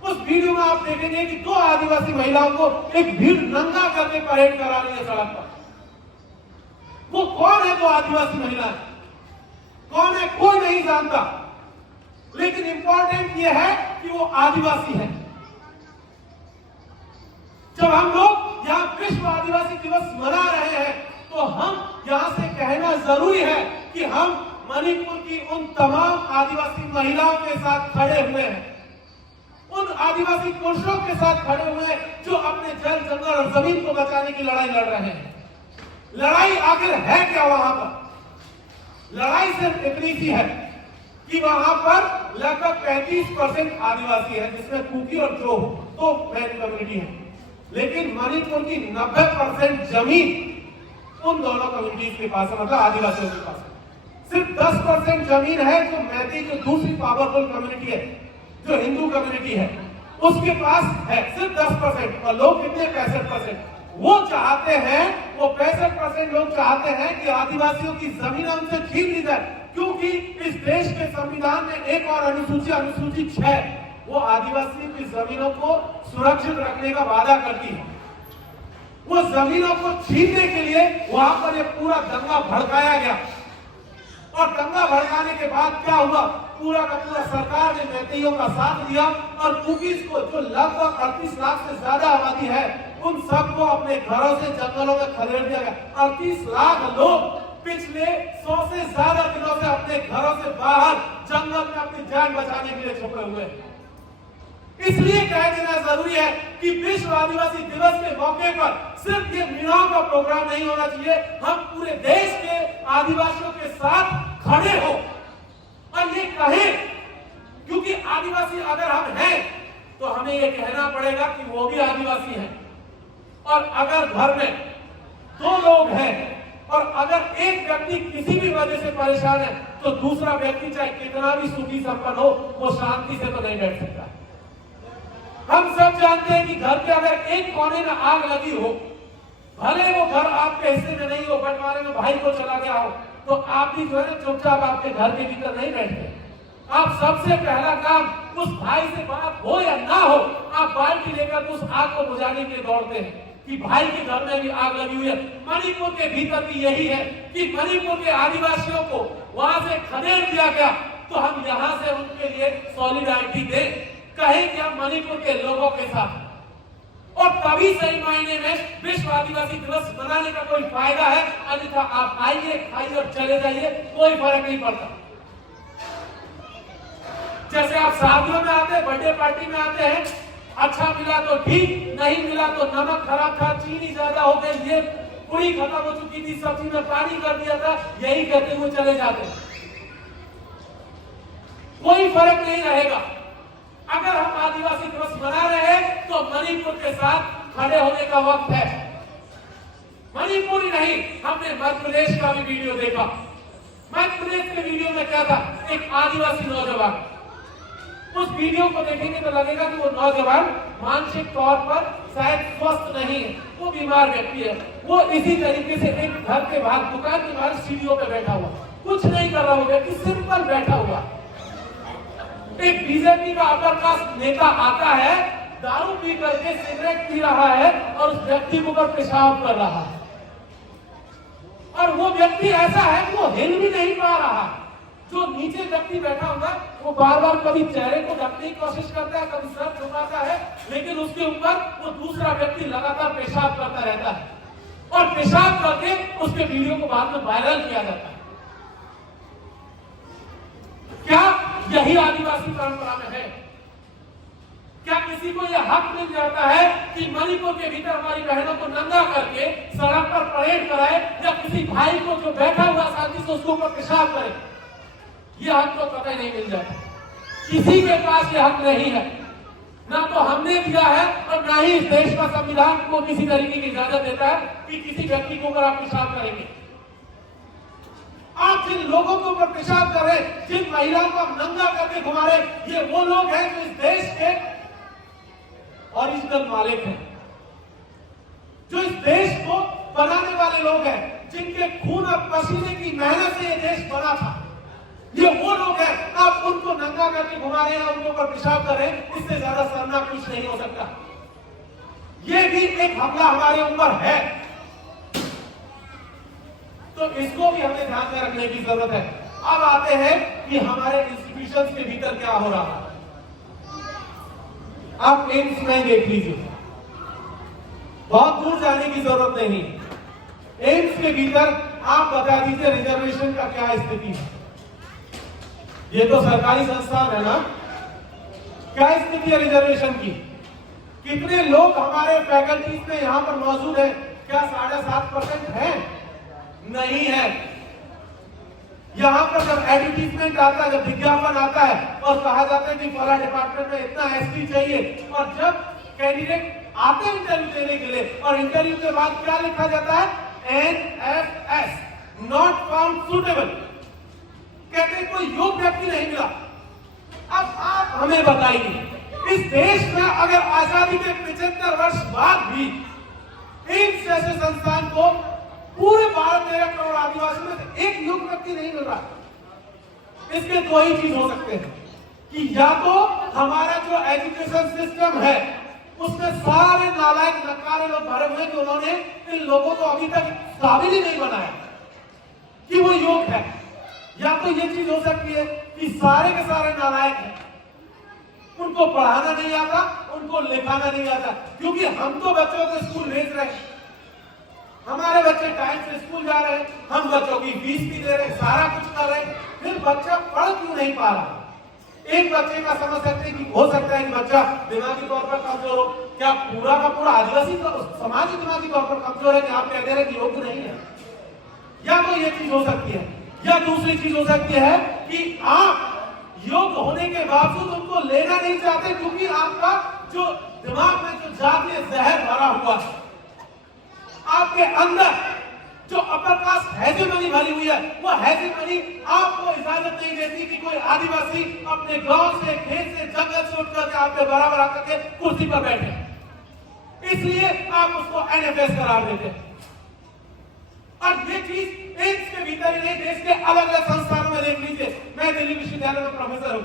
उस वीडियो में आप देखेंगे कि 2 आदिवासी महिलाओं को एक भीड़ नंगा करके परेड करा रही है सड़क पर। वो कौन है 2 आदिवासी महिलाएं, कौन है कोई नहीं जानता, लेकिन इंपॉर्टेंट ये है कि वो आदिवासी है। जब हम लोग यहाँ विश्व आदिवासी दिवस मना रहे हैं तो हम यहां से कहना जरूरी है कि हम मणिपुर की उन तमाम आदिवासी महिलाओं के साथ खड़े हुए हैं, उन आदिवासी पुरुषों के साथ खड़े हुए हैं जो अपने जल, जंगल और जमीन को बचाने की लड़ाई लड़ रहे हैं। लड़ाई आखिर है क्या वहां पर? लड़ाई सिर्फ इतनी सी है कि वहां पर लगभग 35% आदिवासी है, जिसमें कुकी और जो तो मैन कम्युनिटी है, लेकिन मणिपुर की 90% जमीन उन दोनों कम्युनिटीज के पास है, मतलब आदिवासियों के पास है। सिर्फ 10% जमीन है जो मैती, जो दूसरी पावरफुल कम्युनिटी है, जो हिंदू कम्युनिटी है, उसके पास है सिर्फ 10%। और लोग कितने? 65%। वो चाहते हैं, वो 65% लोग चाहते हैं कि आदिवासियों की जमीन उनसे छीन ली जाए, क्योंकि इस देश के संविधान में एक और अनुसूची, अनुसूची 6, वो आदिवासियों की जमीनों को सुरक्षित रखने का वादा करती है। वो जमीनों को छीनने के लिए वहां पर ये पूरा दंगा भड़काया गया, और दंगा भड़काने के बाद क्या हुआ? पूरा का पूरा सरकार ने मैतेइयों का साथ दिया, और कुकीज को, जो लगभग 38 लाख से ज्यादा आबादी है, उन सबको अपने घरों से, जंगलों में खदेड़ दिया गया। 38 लाख लोग पिछले 100 से ज्यादा दिनों से अपने घरों से बाहर जंगल में अपनी जान बचाने के लिए छुपे हुए हैं। इसलिए कह देना जरूरी है कि विश्व आदिवासी दिवस के मौके पर सिर्फ ये मीणाओं का प्रोग्राम नहीं होना चाहिए, हम पूरे देश के आदिवासियों के साथ खड़े हो और ये कहें, क्योंकि आदिवासी अगर हम हैं तो हमें ये कहना पड़ेगा कि वो भी आदिवासी हैं। और अगर घर में 2 लोग हैं और अगर एक व्यक्ति किसी भी वजह से परेशान है, तो दूसरा व्यक्ति चाहे कितना भी सुखी संपन्न हो, वो शांति से तो नहीं बैठ सकता। हम सब जानते हैं कि घर के अगर एक कोने में आग लगी हो, भले वो घर आपके हिस्से में नहीं हो, बंटवारे में भाई को चला गया हो, तो आप भी जो है ना चुपचाप आपके घर के भीतर नहीं बैठते। आप सबसे पहला काम, उस भाई से बात हो या ना हो, आप बाल्टी लेकर उस आग को बुझाने के लिए दौड़ते हैं कि भाई के घर में भी आग लगी हुई है। मणिपुर के भीतर भी यही है कि मणिपुर के आदिवासियों को वहां से खदेड़ दिया गया, तो हम यहाँ से उनके लिए सॉलिडारिटी दें, कहें कि हम मणिपुर के लोगों के साथ, और तभी सही मायने में विश्व आदिवासी दिवस मनाने का कोई फायदा है। अन्यथा आप आइए, खाइए और चले जाइए, कोई फर्क नहीं पड़ता। जैसे आप शादियों में आते हैं, बर्थडे पार्टी में आते हैं, अच्छा मिला तो ठीक, नहीं मिला तो नमक खराब था, चीनी ज्यादा हो गई, ये पूरी खत्म हो चुकी थी, सब्जी में पानी कर दिया था, यही कहते हुए चले जाते हैं। कोई फर्क नहीं रहेगा। अगर हम आदिवासी दिवस मना रहे हैं तो मणिपुर के साथ खड़े होने का वक्त है। मणिपुर ही नहीं, हमने मध्य प्रदेश का भी वीडियो देखा। मध्य प्रदेश के वीडियो में क्या था, एक आदिवासी नौजवान, उस वीडियो को देखेंगे तो लगेगा कि वो नौजवान मानसिक तौर पर शायद स्वस्थ नहीं है, वो बीमार व्यक्ति है। वो इसी तरीके से एक घर के बाहर, दुकान के बाहर सीढ़ियों पे बैठा हुआ, कुछ नहीं कर रहा, वो व्यक्ति सिंपल बैठा हुआ। एक बीजेपी का अपर कास्ट नेता आता है, दारू पी करके सिगरेट पी रहा है और उस व्यक्ति के ऊपर पेशाब कर रहा है, और वो व्यक्ति ऐसा है कि वो हिल भी नहीं पा रहा है। जो नीचे व्यक्ति बैठा हुआ वो बार बार कभी चेहरे को ढकने की कोशिश करता है, कभी सर झुकाता है, लेकिन उसके ऊपर वो दूसरा व्यक्ति लगातार पेशाब करता रहता है और पेशाब करके उसके वीडियो को बाद में वायरल किया जाता है। क्या यही आदिवासी परंपरा में है? क्या किसी को यह हक मिल जाता है कि मणिपुर के भीतर हमारी बहनों को नंगा करके सड़क पर परेड कराए, या किसी भाई को जो बैठा हुआ शांति से उसके ऊपर पेशाब करे? यह हक तो कतई नहीं मिल जाता। किसी के पास यह हक नहीं है, ना तो हमने दिया है और ना ही इस देश का संविधान को किसी तरीके की इजाजत देता है कि किसी व्यक्ति के ऊपर आप पेशाब करेंगे। आप जिन लोगों के ऊपर पेशाब कर रहे, जिन महिलाओं को आप नंगा करके घुमा रहे, ये वो लोग हैं जो इस देश के ओरिजिनल मालिक हैं, जो इस देश को बनाने वाले लोग हैं, जिनके खून और पसीने की मेहनत से ये देश बना था। ये वो लोग हैं, आप उनको नंगा करके घुमा रहे हैं, उनके ऊपर पेशाब कर रहे हैं। इससे ज्यादा शर्मनाक कुछ नहीं हो सकता। ये भी एक हमला हमारे ऊपर है, तो इसको भी हमें ध्यान में रखने की जरूरत है। अब आते हैं कि हमारे इंस्टीट्यूशंस के भीतर क्या हो रहा है। आप एम्स में देख लीजिए, बहुत दूर जाने की जरूरत नहीं। एम्स के भीतर आप बता दीजिए रिजर्वेशन का क्या स्थिति है। ये तो सरकारी संस्थान है ना, क्या स्थिति है रिजर्वेशन की? कितने लोग हमारे फैकल्टीज में यहां पर मौजूद है? क्या 7.5% है? नहीं है। यहां पर जब एडवर्टीजमेंट आता है, जब विज्ञापन आता है और कहा जाता है कि फला डिपार्टमेंट में इतना एसटी चाहिए, और जब कैंडिडेट आते हैं इंटरव्यू देने के लिए और इंटरव्यू के बाद क्या लिखा जाता है? NFS, not found suitable. कहते हैं कोई योग्य व्यक्ति नहीं मिला। अब आप हमें बताइए, इस देश में अगर आजादी के 75 वर्ष बाद भी एम्स जैसे संस्थान को पूरे 12-13 करोड़ आदिवासी में एक योग्य व्यक्ति नहीं मिल रहा, इसके दो ही चीज हो सकते हैं कि या तो हमारा जो एजुकेशन सिस्टम है उसमें सारे नालायक नकारे लोग भरे हुए कि उन्होंने इन लोगों को अभी तक काबिल ही नहीं बनाया कि वो योग्य है, या तो ये चीज हो सकती है कि सारे के सारे नालायक हैं, उनको पढ़ाना नहीं आता, उनको लिखाना नहीं आता। क्योंकि हम तो बच्चों को स्कूल भेज रहे हैं, हमारे बच्चे टाइम से स्कूल जा रहे हैं, हम बच्चों की फीस भी दे रहे हैं, सारा कुछ कर रहे हैं, फिर बच्चा पढ़ क्यों नहीं पा रहा? एक बच्चे का समझ सकते हैं कि हो सकता है कि बच्चा दिमागी तौर पर कमजोर हो। क्या पूरा का पूरा आदिवासी समाज दिमागी तौर पर कमजोर है कि आप कह दे रहे हैं कि योग्य नहीं है? या तो ये चीज हो सकती है, या दूसरी चीज हो सकती है कि आप योग्य होने के बावजूद उनको लेना नहीं चाहते क्योंकि आपका जो दिमाग में जो जातीय जहर भरा हुआ है, आपके अंदर जो अपर कास्ट हेजेमनी भरी हुई है, वो हेजेमनी आपको इजाजत नहीं देती कि कोई आदिवासी अपने गांव से, खेत से, जंगल से उठ करके आपके बराबर आकर के कुर्सी पर बैठे, इसलिए आप उसको NFS करार देते हैं। और ये चीज एम्स के भीतर ही नहीं, देश के अलग अलग संस्थानों में देख लीजिए। मैं दिल्ली विश्वविद्यालय में प्रोफेसर हूं।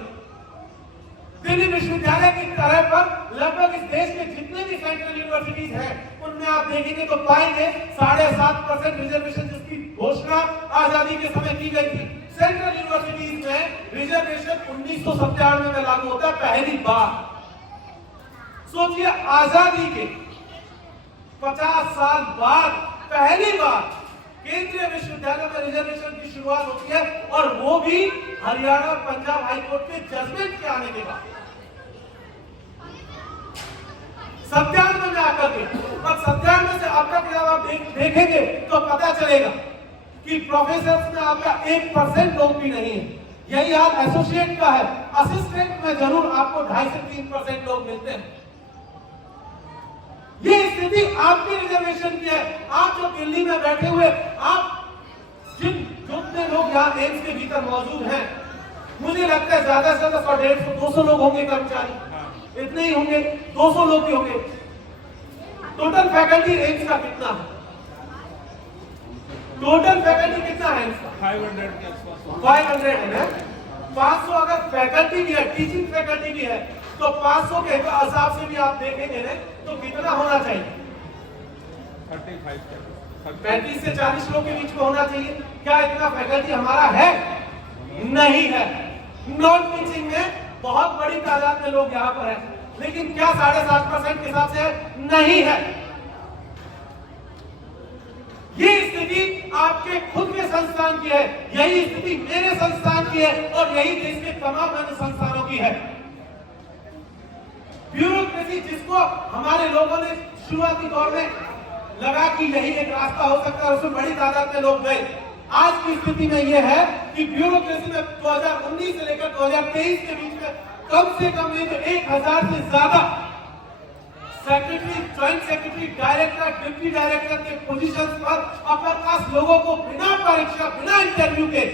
दिल्ली विश्वविद्यालय की तरह पर लगभग इस देश के जितने भी सेंट्रल यूनिवर्सिटीज हैं, उनमें आप देखेंगे तो पाएंगे 7.5% रिजर्वेशन जिसकी घोषणा आजादी के समय की गई थी। सेंट्रल यूनिवर्सिटीज में रिजर्वेशन 1997 में लागू होता है पहली बार। सोचिए, आजादी के 50 साल बाद पहली बार केंद्रीय विश्वविद्यालय में रिजर्वेशन की शुरुआत होती है, और वो भी हरियाणा और पंजाब हाईकोर्ट के जजमेंट के आने के बाद। 97 में आकर के, और 97 से अब तक जब आप देखेंगे तो पता चलेगा कि प्रोफेसर में आपका 1% लोग भी नहीं है। यही हाल एसोसिएट का है, असिस्टेंट में जरूर आपको 2.5 से 3% लोग मिलते हैं। ये स्थिति आपके रिजर्वेशन की है। आप जो दिल्ली में बैठे हुए, आप जितने लोग यहाँ एम्स के भीतर मौजूद हैं, मुझे लगता है ज्यादा से ज्यादा 100, 150, 200 लोग होंगे कर्मचारी, इतने ही होंगे, 200 लोग भी होंगे। टोटल फैकल्टी एम्स का कितना है? टोटल फैकल्टी कितना है इसका? 500 के आसपास 500 है ना। 500 अगर फैकल्टी भी है, टीचिंग फैकल्टी भी है, तो 500 के हिसाब से भी आप देखेंगे ना तो कितना होना चाहिए? 35 से 40 लोग के बीच में होना चाहिए। क्या इतना फैकल्टी हमारा है? नहीं है। नॉन टीचिंग में बहुत बड़ी तादाद में लोग यहाँ पर है, लेकिन क्या 7.5% के हिसाब से है? नहीं है। ये स्थिति आपके खुद के संस्थान की है, यही स्थिति मेरे संस्थान की है, और यही देश के तमाम अन्य संस्थानों की है। ब्यूरोक्रेसी जिसको हमारे लोगों ने शुरुआती दौर में लगा कि यही एक रास्ता हो सकता है, उसमें बड़ी तादाद में लोग गए। आज की स्थिति में यह है कि ब्यूरोक्रेसी में 2019 से लेकर 2023 के बीच में कम से कम नहीं तो 1000 से ज्यादा secretary, joint secretary, director, deputy director के पोजीशन पर अपर कास्ट लोगों को बिना परीक्षा, बिना इंटरव्यू के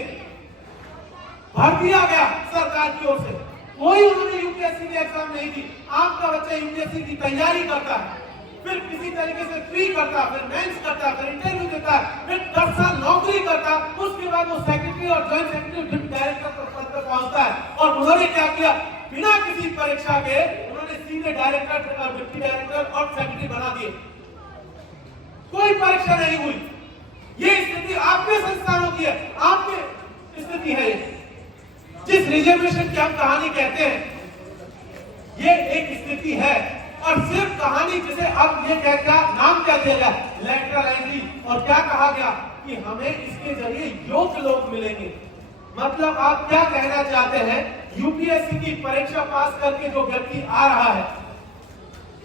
भर दिया गया सरकार की ओर से। कोई उन्होंने यूपीएससी की एग्जाम नहीं दी। आपका बच्चा यूपीएससी की तैयारी करता है, फिर किसी तरीके से प्री करता, फिर मेंस करता, फिर इंटरव्यू देता, फिर 10 साल नौकरी करता, उसके बाद वो सेक्रेटरी और ज्वाइंट सेक्रेटरी, डिप्टी डायरेक्टर पद पर पहुंचता है। और उन्होंने क्या किया? बिना किसी परीक्षा के उन्होंने सीधे डायरेक्टर, डिप्टी डायरेक्टर और सेक्रेटरी बना दिए। कोई परीक्षा नहीं हुई। ये स्थिति आपके संस्थानों की है, आपके स्थिति है। जिस रिजर्वेशन की हम कहानी कहते हैं, ये एक स्थिति है, और सिर्फ कहानी जिसे अब ये क्या नाम क्या दिया गया? Lateral entry. और क्या कहा गया कि हमें इसके जरिए योग्य लोग मिलेंगे। मतलब आप क्या कहना चाहते हैं? यूपीएससी की परीक्षा पास करके जो व्यक्ति आ रहा है,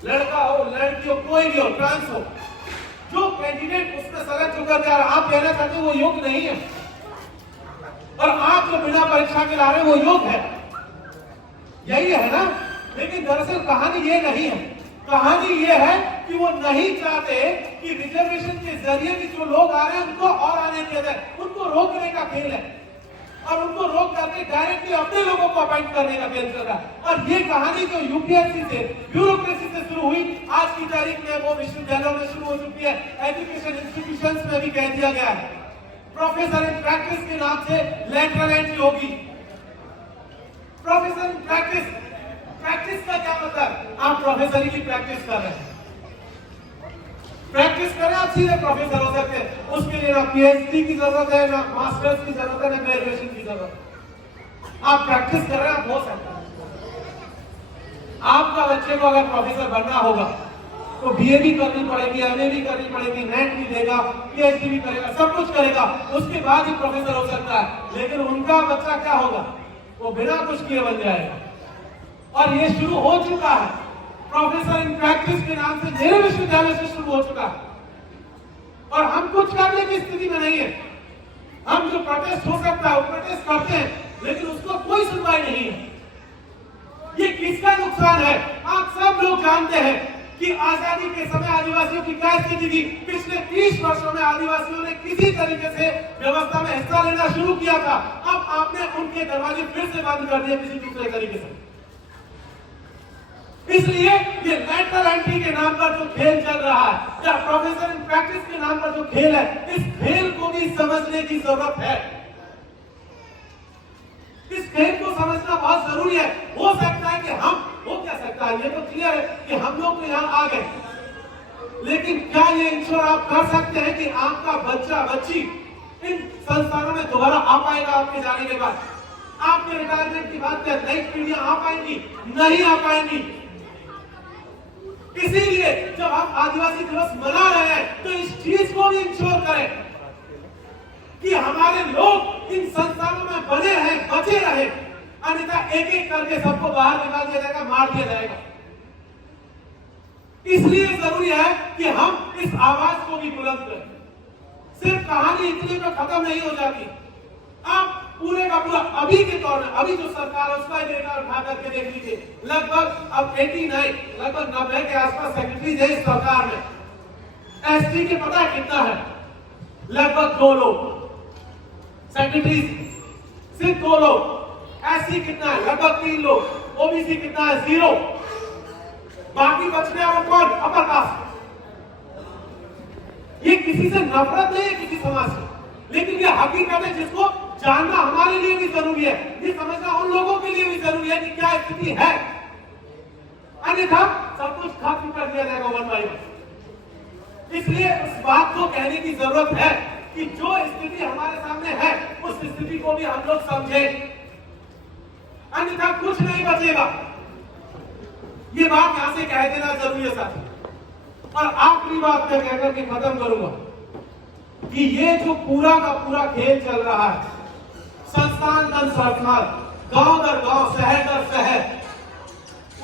लड़का हो, लड़की हो, कोई भी हो, ट्रांस हो, जो कैंडिडेट उसमें सेलेक्ट होकर के आ रहा है, आप कहना चाहते हैं वो योग्य नहीं है, और आप जो बिना परीक्षा के ला रहे हैं वो योग्य है। यही है ना? लेकिन दरअसल कहानी ये नहीं है। कहानी ये है कि वो नहीं चाहते कि रिजर्वेशन के जरिए भी जो लोग आ रहे हैं उनको और आने दिया जाए। उनको रोकने का खेल है, और उनको रोक करके डायरेक्टली अपने लोगों को अपॉइंट करने का खेल चल रहा है। और ये कहानी जो यूपीएससी से, ब्यूरोक्रेसी से शुरू हुई, आज की तारीख में वो विश्वविद्यालयों में शुरू हो चुकी है, एजुकेशन इंस्टीट्यूशंस में भी कह दिया गया है। प्रोफेसर इन प्रैक्टिस के नाम से लैटरल एंट्री होगी। प्रोफेसर इन प्रैक्टिस, प्रैक्टिस का क्या मतलब? आप प्रोफेसरी की प्रैक्टिस कर रहे हैं, प्रैक्टिस करें, आप सीधे प्रोफेसर हो सकते हैं। उसके लिए ना पीएचडी की जरूरत है, ना मास्टर्स की जरूरत है, ना ग्रेजुएशन की जरूरत। आप प्रैक्टिस कर रहे हैं, आप हो सकते हैं। आपका बच्चे को अगर प्रोफेसर बनना होगा तो बीए भी करनी पड़ेगी, एमए भी करनी पड़ेगी, नेट भी देगा, पीएचडी भी करेगा, सब कुछ करेगा, उसके बाद ही प्रोफेसर हो सकता है। लेकिन उनका बच्चा क्या होगा? वो बिना कुछ किए बन जाएगा। और ये शुरू हो चुका है, प्रोफेसर इन प्रैक्टिस के नाम से मेरे विश्वविद्यालय से शुरू हो चुका है, और हम कुछ करने की स्थिति में नहीं है। हम जो प्रोटेस्ट हो सकता है वो प्रोटेस्ट करते हैं, लेकिन उसको कोई सुनवाई नहीं है। ये किसका नुकसान है? आप सब लोग जानते हैं कि आजादी के समय आदिवासियों की क्या स्थिति थी। पिछले 30 वर्षों में आदिवासियों ने किसी तरीके से व्यवस्था में हिस्सा लेना शुरू किया था। अब आपने उनके दरवाजे फिर से बंद कर दिए किसी दूसरे तरीके से। इसलिए ये लैटरल एंट्री के नाम पर जो खेल चल रहा है, या प्रोफेसर इन प्रैक्टिस के नाम पर जो खेल है, इस खेल को भी समझने की जरूरत है। इस खेल को समझना बहुत जरूरी है। हो सकता है कि हम, हो क्या सकता है, ये तो क्लियर है कि हम लोग तो यहाँ आ गए, लेकिन क्या ये इंश्योर आप कर सकते हैं कि आपका बच्चा बच्ची इन संस्थानों में दोबारा आ पाएगा आपके जाने के बाद? आपके रिटायरमेंट की बात करें, नई पीढ़ियां आ पाएंगी? नहीं आ पाएंगी। इसीलिए जब हम आदिवासी दिवस मना रहे हैं तो इस चीज को भी इंश्योर करें कि हमारे लोग इन संस्थानों में बने रहे, बचे रहे, अन्यथा एक एक करके सबको बाहर निकाल दिया जाएगा, मार दिया जाएगा। इसलिए जरूरी है कि हम इस आवाज को भी बुलंद करें। सिर्फ कहानी इतने में खत्म नहीं हो जाती। आप पूरे का पूरा अभी के तौर में, अभी जो सरकार है उसका डेटा उठा करके देख लीजिए, लगभग अब 89 लगभग 90 के आसपास सेक्रेटरीज है इस सरकार में। एसटी के पता है कितना है? लगभग 2 लोग सेक्रेटरीज, सिर्फ 2 लोग। एससी कितना है? लगभग 3 लोग। ओबीसी कितना है? 0। बाकी बचने वाला कौन? Upper caste. ये किसी से नफरत नहीं है, किसी समाज से, लेकिन ये हकीकत है जिसको जानना हमारे लिए भी जरूरी है, ये समझना उन लोगों के लिए भी जरूरी है कि क्या स्थिति है। अन्यथा सब कुछ खत्म कर दिया जाएगा 1 by 1। इसलिए उस बात को कहने की जरूरत है कि जो स्थिति हमारे सामने है उस स्थिति को भी हम लोग समझें, अन्यथा कुछ नहीं बचेगा। ये बात यहां से कह देना जरूरी है साथी। और आखिरी बात मैं कहकर के खत्म करूंगा कि ये जो पूरा का पूरा खेल चल रहा है, संस्थान दर संस्थान, गांव दर गांव, शहर दर शहर,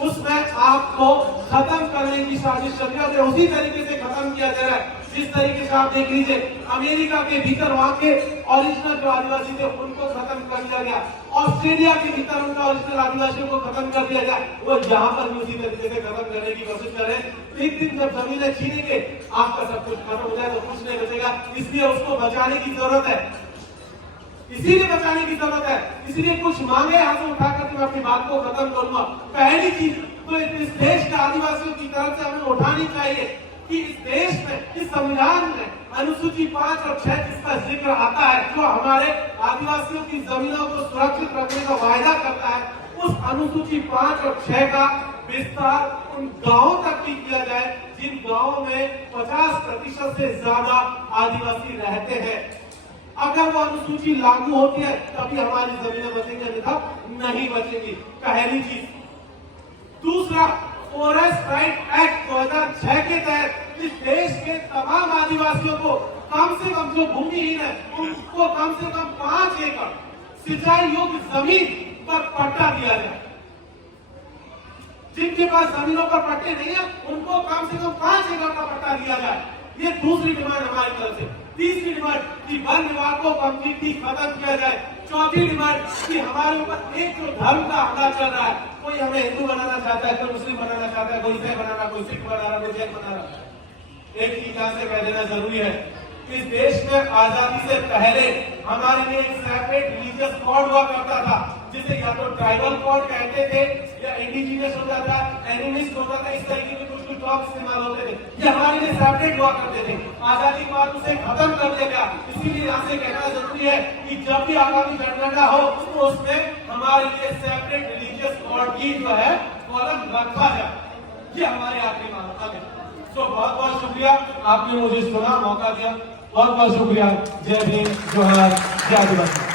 उसमें आपको खत्म करने की साजिश चल रही है। उसी तरीके से खत्म किया जा रहा है जिस तरीके से आप देख लीजिए अमेरिका के भीतर वहां के ओरिजिनल जो आदिवासी थे उनको खत्म कर दिया गया, ऑस्ट्रेलिया के भीतर उनका ओरिजिनल आदिवासियों को खत्म कर दिया गया। वो यहाँ पर भी उसी तरीके से खत्म करने की कोशिश कर रहे हैं। एक दिन जब जमीनें छीनेंगे आपका सब कुछ खत्म हो जाए तो कुछ नहीं बचेगा। इसलिए उसको बचाने की जरूरत है, इसीलिए बचाने की जरूरत है। इसलिए कुछ मांगे हाथ में उठाकर मैं अपनी बात को खत्म करूंगा। पहली चीज तो इस देश के आदिवासियों की तरफ से हमें उठानी चाहिए कि इस देश में, इस संविधान में अनुसूची 5 और 6 जिसका जिक्र आता है, जो हमारे आदिवासियों की जमीनों को सुरक्षित रखने का वायदा करता है, उस अनुसूची 5 और 6 का विस्तार उन गांवों तक भी किया जाए जिन गांवों में 50% से ज्यादा आदिवासी रहते हैं। अगर वो अनुसूची लागू होती है तभी हमारी जमीनें बचेंगी, अन्यथा नहीं बचेंगी। पहली चीज। दूसरा, फॉरेस्ट राइट एक्ट 2006 के तहत इस देश के तमाम आदिवासियों को कम से कम, जो भूमिहीन है उनको कम से कम 5 एकड़ सिंचाई योग्य जमीन पर पट्टा दिया जाए। जिनके पास जमीनों पर पट्टे नहीं है उनको कम से कम 5 एकड़ का पट्टा दिया जाए। ये दूसरी डिमांड हमारी तरफ से। तीसरी डिमांड कि वन विभाग को कंप्लीटली खत्म किया जाए। चौथी डिमांड कि हमारे ऊपर एक जो धर्म का हमला चल रहा है, कोई हमें हिंदू बनाना चाहता है, कोई मुस्लिम बनाना चाहता है, कोई ईसाई बनाना, कोई सिख बनाना, कोई जैन बनाना। एक चीज यहां से कह देना जरूरी है, इस देश में आजादी से पहले हमारे लिए एक सेपरेट रिलीजियस कोड हुआ करता था, जिसे या तो ट्राइबल कोड कहते थे या इंडिजिनियस होता था, एनिमिस्ट होता था। इस तरीके के कुछ टॉप इस्तेमाल होते थे, ये हमारे लिए सेपरेट हुआ करते थे। आजादी के बाद उसे खत्म कर दिया गया। इसीलिए यहाँ से कहना जरूरी है कि जब भी आगामी जनगणना हो तो उसमें हमारे लिए सेपरेट रिलीजियस कोड की जो है कॉलम रखा जाए। ये हमारे आखिरी मांग है। तो बहुत बहुत शुक्रिया, आपने मुझे सुना, मौका दिया। बहुत बहुत शुक्रिया। जय भीम, जोहार, जय आदिवासी।